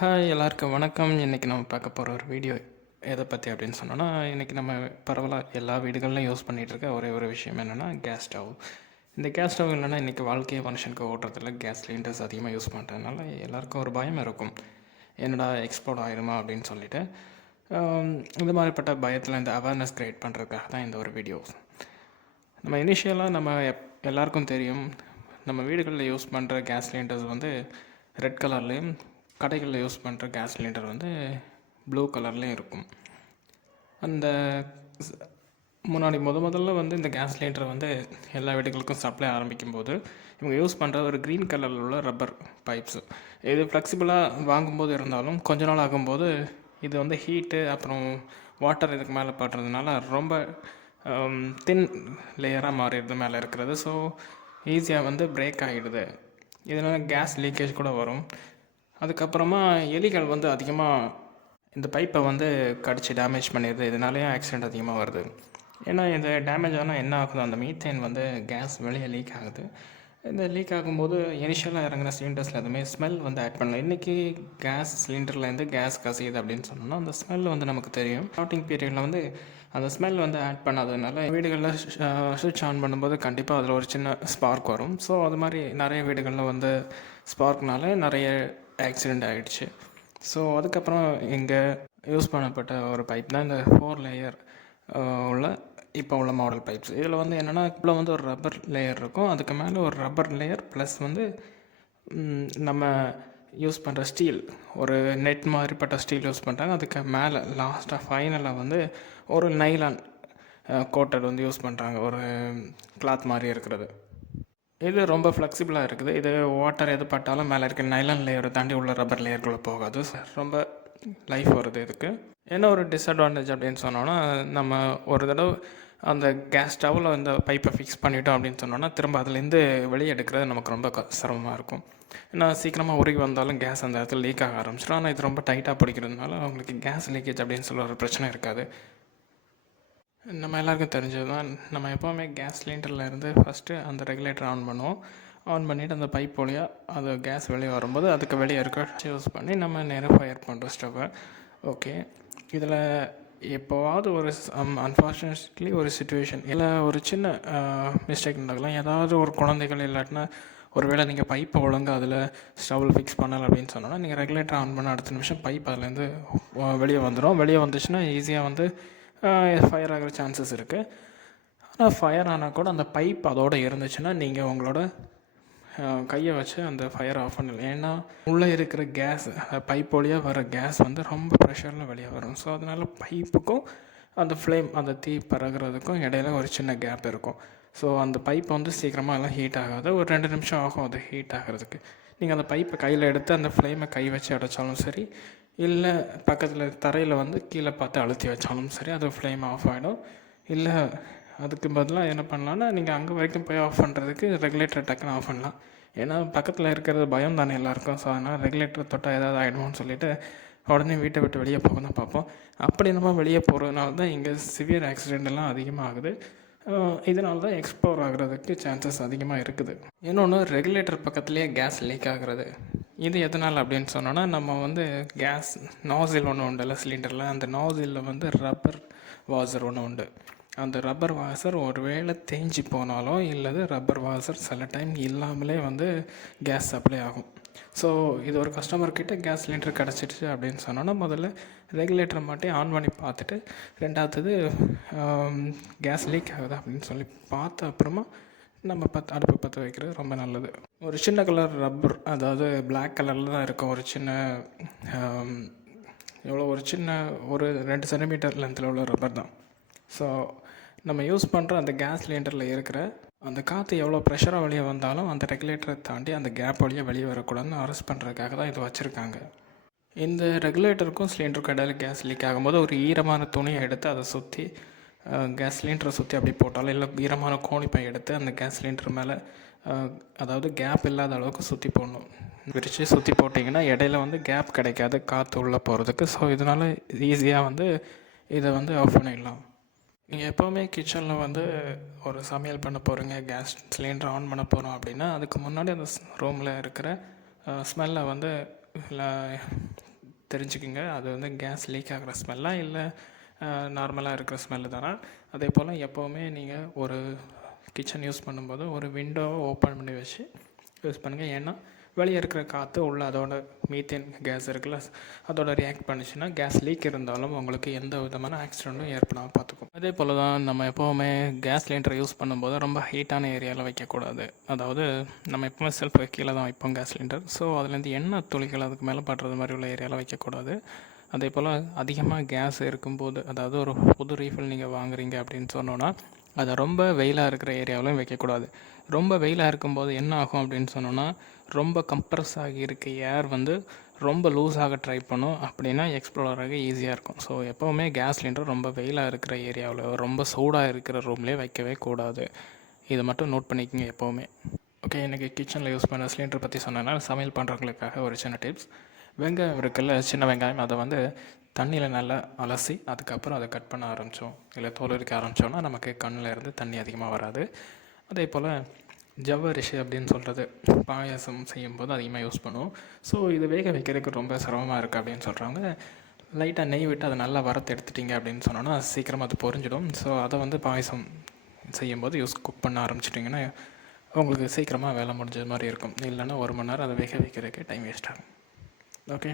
Hi எல்லாருக்கும் வணக்கம். இன்றைக்கி நம்ம பார்க்க போகிற ஒரு வீடியோ எதை பற்றி அப்படின்னு சொன்னோன்னா, இன்றைக்கி நம்ம பரவலாக எல்லா வீடுகள்லையும் யூஸ் பண்ணிகிட்ருக்க ஒரே ஒரு விஷயம் என்னென்னா கேஸ் ஸ்டவ். இந்த கேஸ் ஸ்டவ் இல்லைன்னா இன்றைக்கி வாழ்க்கையை மனுஷனுக்கு ஓட்டுறதில்ல. கேஸ் சிலிண்டர்ஸ் அதிகமாக யூஸ் பண்ணுறதுனால எல்லாருக்கும் ஒரு பயம் இருக்கும், என்னடா எக்ஸ்ப்ளோர்ட் ஆகிருமா அப்படின்னு சொல்லிட்டு. இந்த மாதிரிப்பட்ட பயத்தில் இந்த அவேர்னஸ் க்ரியேட் பண்ணுறதுக்காக தான் இந்த ஒரு வீடியோ. நம்ம இனிஷியலாக எல்லாருக்கும் தெரியும், நம்ம வீடுகளில் யூஸ் பண்ணுற கேஸ் சிலிண்டர்ஸ் வந்து ரெட் கலர்லேயும், கடைகளில் யூஸ் பண்ணுற கேஸ் சிலிண்டர் வந்து ப்ளூ கலர்லேயும் இருக்கும். அந்த முன்னாடி முதல்ல வந்து இந்த கேஸ் சிலிண்டரை வந்து எல்லா வீடுகளுக்கும் சப்ளை ஆரம்பிக்கும்போது இவங்க யூஸ் பண்ணுற ஒரு க்ரீன் கலரில் உள்ள ரப்பர் பைப்ஸு. இது ஃப்ளெக்சிபிளாக வாங்கும்போது இருந்தாலும் கொஞ்ச நாள் ஆகும்போது இது வந்து ஹீட்டு அப்புறம் வாட்டர் இதுக்கு மேலே படுறதுனால ரொம்ப தின் லேயராக மாறிடுது மேலே இருக்கிறது. ஸோ ஈஸியாக வந்து பிரேக் ஆகிடுது. இதனால் கேஸ் லீக்கேஜ் கூட வரும். அதுக்கப்புறமா எலிகள் வந்து அதிகமாக இந்த பைப்பை வந்து கடித்து டேமேஜ் பண்ணிடுது. இதனாலேயும் ஆக்சிடெண்ட் அதிகமாக வருது. ஏன்னா இந்த டேமேஜ் ஆனால் என்ன ஆகுது, அந்த மீத்தேன் வந்து கேஸ் வெளியே லீக் ஆகுது. இந்த லீக் ஆகும்போது இனிஷியலாக இறங்குற சிலிண்டர்ஸில் எதுவுமே ஸ்மெல் வந்து ஆட் பண்ணல. இன்றைக்கி கேஸ் சிலிண்டர்லேருந்து கேஸ் கசியுது அப்படின்னு சொன்னோன்னா அந்த ஸ்மெல் வந்து நமக்கு தெரியும். ஸ்டார்டிங் பீரியடில் வந்து அந்த ஸ்மெல் வந்து ஆட் பண்ணாததுனால வீடுகளில் சுவிட்ச் ஆன் பண்ணும்போது கண்டிப்பாக அதில் ஒரு சின்ன ஸ்பார்க் வரும். ஸோ அது மாதிரி நிறைய வீடுகளில் வந்து ஸ்பார்க்னால நிறைய ஆக்சிடெண்ட் ஆகிடுச்சு. ஸோ அதுக்கப்புறம் இங்கே யூஸ் பண்ணப்பட்ட ஒரு பைப் தான் இந்த 4 லேயர் உள்ள இப்போ உள்ள மாடல் பைப்ஸ். இதில் வந்து என்னென்னா, இப்போ வந்து ஒரு ரப்பர் லேயர் இருக்கும், அதுக்கு மேலே ஒரு ரப்பர் லேயர் ப்ளஸ் வந்து நம்ம யூஸ் பண்ணுற ஸ்டீல், ஒரு நெட் மாதிரிப்பட்ட ஸ்டீல் யூஸ் பண்ணுறாங்க. அதுக்கு மேலே லாஸ்ட்டாக ஃபைனலாக வந்து ஒரு நைலான் கோட்டட் வந்து யூஸ் பண்ணுறாங்க, ஒரு கிளாத் மாதிரி இருக்கிறது. இது ரொம்ப ஃப்ளெக்சிபிளாக இருக்குது. இது வாட்டர் எது பட்டாலும் மேலே இருக்க நைலான் லேயரை தாண்டி உள்ள ரப்பர் லேயருக்குள்ளே போகாது. ரொம்ப லைஃப் வருது இதுக்கு. என்ன ஒரு டிஸ்அட்வான்டேஜ் அப்படின்னு சொன்னோன்னா, நம்ம ஒரு தடவை அந்த கேஸ் ஸ்டவ்வில் அந்த பைப்பை ஃபிக்ஸ் பண்ணிட்டோம் அப்படின்னு சொன்னோன்னா திரும்ப அதுலேருந்து வெளியே எடுக்கிறது நமக்கு ரொம்ப சிரமமாக இருக்கும். ஏன்னா சீக்கிரமாக உருகி வந்தாலும் கேஸ் அந்த இடத்துல லீக் ஆக ஆரம்பிச்சிடும். ஆனால் இது ரொம்ப டைட்டாக பிடிக்கிறதுனால அவங்களுக்கு கேஸ் லீக்கேஜ் அப்படின்னு சொல்ல ஒரு பிரச்சனை இருக்காது. நம்ம எல்லாருக்கும் தெரிஞ்சது தான், நம்ம எப்போவுமே கேஸ் சிலிண்டரில் இருந்து ஃபஸ்ட்டு அந்த ரெகுலேட்டர் ஆன் பண்ணுவோம். ஆன் பண்ணிவிட்டு அந்த பைப் வழியாக அது கேஸ் வெளியே வரும்போது அதுக்கு வெளியே இருக்க யூஸ் பண்ணி நம்ம நேராக ஃபயர் பண்ணுறோம் ஸ்டவ்வை. ஓகே, இதில் எப்போவாவது ஒரு அன்ஃபார்ச்சுனேட்லி ஒரு சுச்சுவேஷன் இல்லை ஒரு சின்ன மிஸ்டேக் நடக்கலாம். ஏதாவது ஒரு குழந்தைகள் இல்லாட்டினா ஒரு வேளை நீங்கள் பைப்பை ஒழுங்காக அதில் ஸ்டவ்வில் ஃபிக்ஸ் பண்ணலை அப்படின்னு சொன்னோன்னா நீங்கள் ரெகுலேட்டர் ஆன் பண்ண அடுத்த நிமிஷம் பைப் அதுலேருந்து வெளியே வந்துடும். வெளியே வந்துச்சுன்னா ஈஸியாக வந்து ஃபயர் ஆகிற சான்சஸ் இருக்குது. ஆனால் ஃபயர் ஆனால் கூட அந்த பைப் அதோடு இருந்துச்சுன்னா நீங்கள் உங்களோட கையை வச்சு அந்த ஃபயர் ஆஃப் பண்ணலாம். ஏன்னா உள்ளே இருக்கிற கேஸ், பைப் வழியாக வர கேஸ் வந்து ரொம்ப ப்ரெஷரில் வெளியே வரும். ஸோ அதனால் பைப்புக்கும் அந்த ஃப்ளேம், அந்த தீ பறகுறதுக்கும் இடையில ஒரு சின்ன கேப் இருக்கும். ஸோ அந்த பைப் வந்து சீக்கிரமாக எல்லாம் ஹீட் ஆகாது. ஒரு 2 நிமிஷம் ஆகும் அது ஹீட் ஆகிறதுக்கு. நீங்கள் அந்த பைப்பை கையில் எடுத்து அந்த ஃப்ளேமை கை வச்சு அடைச்சாலும் சரி, இல்லை பக்கத்தில் தரையில் வந்து கீழே பார்த்து அழுத்தி வச்சாலும் சரி, அது ஃப்ளேம் ஆஃப் ஆகிடும். இல்லை அதுக்கு பதிலாக என்ன பண்ணலான்னா, நீங்கள் அங்கே வரைக்கும் போய் ஆஃப் பண்ணுறதுக்கு ரெகுலேட்டரை டக்குன்னு ஆஃப் பண்ணலாம். ஏன்னா பக்கத்தில் இருக்கிறது பயம் தானே எல்லாருக்கும். ஸோ அதனால் ரெகுலேட்டர் தொட்டால் ஏதாவது ஆகிடுமோன்னு சொல்லிவிட்டு உடனே வீட்டை விட்டு வெளியே போக தான் பார்ப்போம். அப்படி நம்ம வெளியே போகிறதுனால தான் இங்கே சிவியர் ஆக்சிடெண்ட் எல்லாம் அதிகமாக ஆகுது. இதனால தான் எக்ஸ்ப்ளோர் ஆகிறதுக்கு சான்சஸ் அதிகமாக இருக்குது. இன்னொன்று, ரெகுலேட்டர் பக்கத்துலேயே கேஸ் லீக் ஆகிறது. இது எதனால் அப்படின்னு சொன்னோன்னா, நம்ம வந்து கேஸ் நாசில் ஒன்று உண்டுல்ல சிலிண்டரில், அந்த நாசிலில் வந்து ரப்பர் வாசர் ஒன்று உண்டு. அந்த ரப்பர் வாசர் ஒரு வேளை தேஞ்சு போனாலோ இல்லது ரப்பர் வாசர் சில டைம் இல்லாமலே வந்து கேஸ் சப்ளை ஆகும். ஸோ இது ஒரு கஸ்டமர்கிட்ட கேஸ் சிலிண்டர் கிடச்சிடுச்சு அப்படின்னு சொன்னோன்னா முதல்ல ரெகுலேட்டரை மட்டும் ஆன் பண்ணி பார்த்துட்டு, ரெண்டாவது கேஸ் லீக் ஆகுதா அப்படின்னு சொல்லி பார்த்த அப்புறமா நம்ம அடுப்பு பற்ற வைக்கிறது ரொம்ப நல்லது. ஒரு சின்ன கலர் ரப்பர், அதாவது பிளாக் கலரில் தான் இருக்கும். ஒரு சின்ன ஒரு 2 சென்டிமீட்டர் லென்த்தில் உள்ள ரப்பர் தான். ஸோ நம்ம யூஸ் பண்ணுற அந்த கேஸ் சிலிண்டரில் இருக்கிற அந்த காற்று எவ்வளோ ப்ரெஷராக வெளியே வந்தாலும் அந்த ரெகுலேட்டரை தாண்டி அந்த கேப் வழியாக வெளியே வரக்கூடாதுன்னு அரெஸ்ட் பண்ணுறதுக்காக தான் இது வச்சுருக்காங்க. இந்த ரெகுலேட்டருக்கும் சிலிண்டருக்கும் இடையில கேஸ் லீக் ஆகும்போது ஒரு ஈரமான துணியை எடுத்து அதை சுற்றி கேஸ் சிலிண்டரை சுற்றி அப்படி போட்டாலும், இல்லை ஈரமான கோணிப்பை எடுத்து அந்த கேஸ் சிலிண்டர் மேலே அதாவது கேப் இல்லாத அளவுக்கு சுற்றி போடணும். விரித்து சுற்றி போட்டிங்கன்னா இடையில வந்து கேப் கிடைக்காது காற்று உள்ளே போகிறதுக்கு. ஸோ இதனால் ஈஸியாக வந்து இதை வந்து ஆஃப் பண்ணிடலாம். நீங்கள் எப்போவுமே கிச்சனில் வந்து ஒரு சமையல் பண்ண போகிறீங்க, கேஸ் சிலிண்டர் ஆன் பண்ண போகிறோம் அப்படின்னா அதுக்கு முன்னாடி அந்த ரூமில் இருக்கிற ஸ்மெல்லை வந்து தெரிஞ்சுக்குங்க. அது வந்து கேஸ் லீக் ஆகிற ஸ்மெல்லா இல்லை நார்மலாக இருக்கிற ஸ்மெல்லு தானே. அதே போல் எப்போவுமே நீங்கள் ஒரு கிச்சன் யூஸ் பண்ணும்போது ஒரு விண்டோவை ஓப்பன் பண்ணி வச்சு யூஸ் பண்ணுங்கள். ஏன்னா வெளியே இருக்கிற காற்று உள்ள அதோட மீத்தேன் கேஸ் இருக்குல்ல, அதோட ரியாக்ட் பண்ணிச்சுன்னா கேஸ் லீக் இருந்தாலும் உங்களுக்கு எந்த விதமான ஆக்சிடெண்ட்டும் ஏற்படாமல் பார்த்துக்கும். அதே போல் தான் நம்ம எப்போவுமே கேஸ் சிலிண்டரை யூஸ் பண்ணும்போது ரொம்ப ஹீட்டான ஏரியாவில் வைக்கக்கூடாது. அதாவது நம்ம எப்போவுமே செல்ஃப் கீழே தான் வைப்போம் கேஸ் சிலிண்டர். ஸோ அதுலேருந்து எண்ணெய் துளிகள் அதுக்கு மேலே படுறது மாதிரி உள்ள ஏரியாவில் வைக்கக்கூடாது. அதே போல் அதிகமாக கேஸ் இருக்கும்போது, அதாவது ஒரு புது ரீஃபில் நீங்கள் வாங்குறீங்க அப்படின்னு சொன்னோன்னா அதை ரொம்ப வெயிலாக இருக்கிற ஏரியாவிலும் வைக்கக்கூடாது. ரொம்ப வெயிலாக இருக்கும்போது என்ன ஆகும் அப்படின்னு சொன்னோன்னா, ரொம்ப கம்ப்ரஸ் ஆகி இருக்க ஏர் வந்து ரொம்ப லூஸாக ட்ரை பண்ணும். அப்படின்னா எக்ஸ்ப்ளோர் ஆக ஈஸியாக இருக்கும். ஸோ எப்போவுமே கேஸ் சிலிண்டர் ரொம்ப வெயிலாக இருக்கிற ஏரியாவில், ரொம்ப சூடாக இருக்கிற ரூம்லேயே வைக்கவே கூடாது. இதை மட்டும் நோட் பண்ணிக்கோங்க எப்போவுமே. ஓகே, இன்றைக்கி கிச்சனில் யூஸ் பண்ண சிலிண்டர் பற்றி சொன்னேன்னா, சமையல் பண்ணுறவங்களுக்காக ஒரு சின்ன டிப்ஸ். வெங்காயம் இருக்குல்ல, சின்ன வெங்காயம், அதை வந்து தண்ணியில் நல்லா அலசி அதுக்கப்புறம் அதை கட் பண்ண ஆரம்பித்தோம் இல்லை தோல் உரிக்க ஆரம்பித்தோன்னா நமக்கு கண்ணில் இருந்து தண்ணி அதிகமாக வராது. அதே போல் ஜவ்வரிசி அப்படின்னு சொல்கிறது பாயாசம் செய்யும்போது அதிகமாக யூஸ் பண்ணுவோம். ஸோ இது வேக வைக்கிறதுக்கு ரொம்ப சிரமமாக இருக்குது அப்படின்னு சொல்கிறவங்க லைட்டாக நெய் விட்டு அதை நல்லா வறுத்து எடுத்துட்டிங்க அப்படின்னு சொன்னோன்னா சீக்கிரமாக அது பொரிஞ்சிடும். ஸோ அதை வந்து பாயசம் செய்யும்போது குக் பண்ண ஆரம்பிச்சிட்டிங்கன்னா உங்களுக்கு சீக்கிரமாக வேலை முடிஞ்சது மாதிரி இருக்கும். இல்லைன்னா 1 மணி நேரம் அதை வேக வைக்கிறதுக்கு டைம் வேஸ்ட் ஆகும். ஓகே.